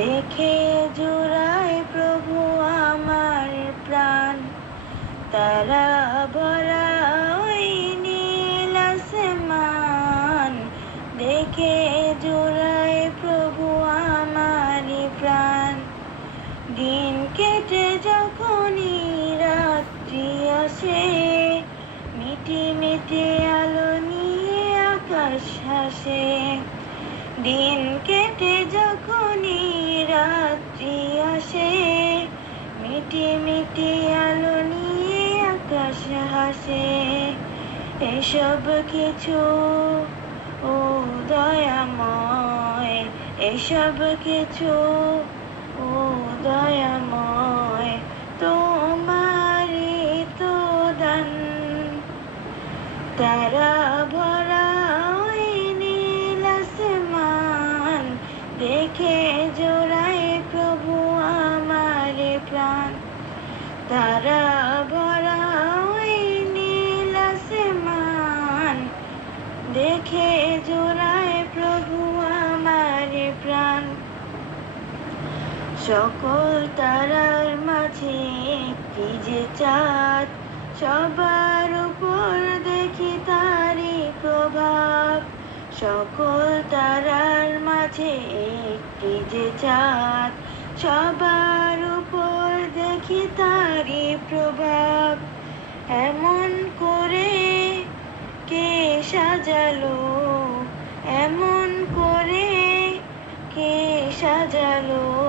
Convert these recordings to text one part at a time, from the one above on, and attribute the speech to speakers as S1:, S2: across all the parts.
S1: দেখে জোড়ায় প্রভু আমার প্রাণ। তারা ভরা ওই নীল আসমান। দেখে জোড়ায় প্রভু আমার প্রাণ। দিন কেটে যখনই রাত্রি আসে, মিটি মিটি আলো নিয়ে আকাশ হাসে। দিন কেটে যখনই মিটি মিটি আলো নিয়ে আকাশ হাসে। এসব কিছু, ও দয়াময়, এসব কিছু, ও দয়াময়, তোমারই তো দান। তারা ভরা তারা ভরা ওই নীল আসমান। দেখে জোড়ায় প্রভু আমার প্রাণ। সকল তারার মাঝে একটি যে চাঁদ, সবার উপর দেখি তারি প্রভাব। সকল তারার মাঝে একটি যে চাঁদ, সবার দেখি তারি প্রভাব? এমন করে কে সাজালো? এমন করে কে সাজালো?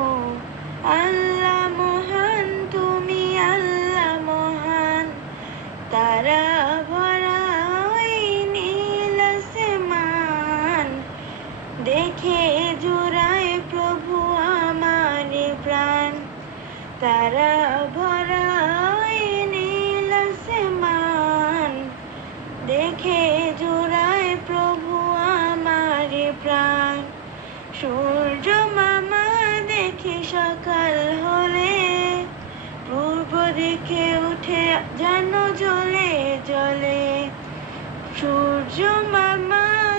S1: তারা দেখে জোড়ায় প্রভু আমার প্রাণ। সূর্য মামা দেখি সকাল হলে, পূর্ব উঠে যেন জলে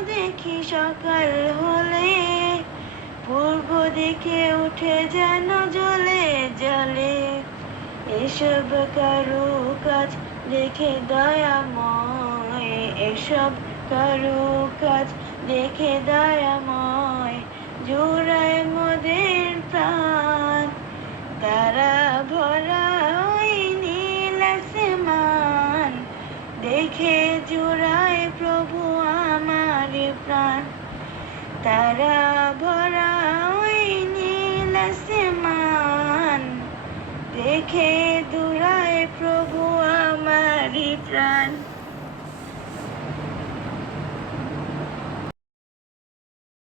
S1: দেখি সকাল হলে পূর্ব দিকে উঠে যেন জলে জলে। এসব কারু কাজ দেখে দয়াময়, এসব কারু কাজ দেখে দয়াময়। জোড়ায় মোদের প্রাণ, তারা ভরা ওই নীল আসমান। দেখে জোড়ায় প্রভু আমার প্রাণ, তারা দেখে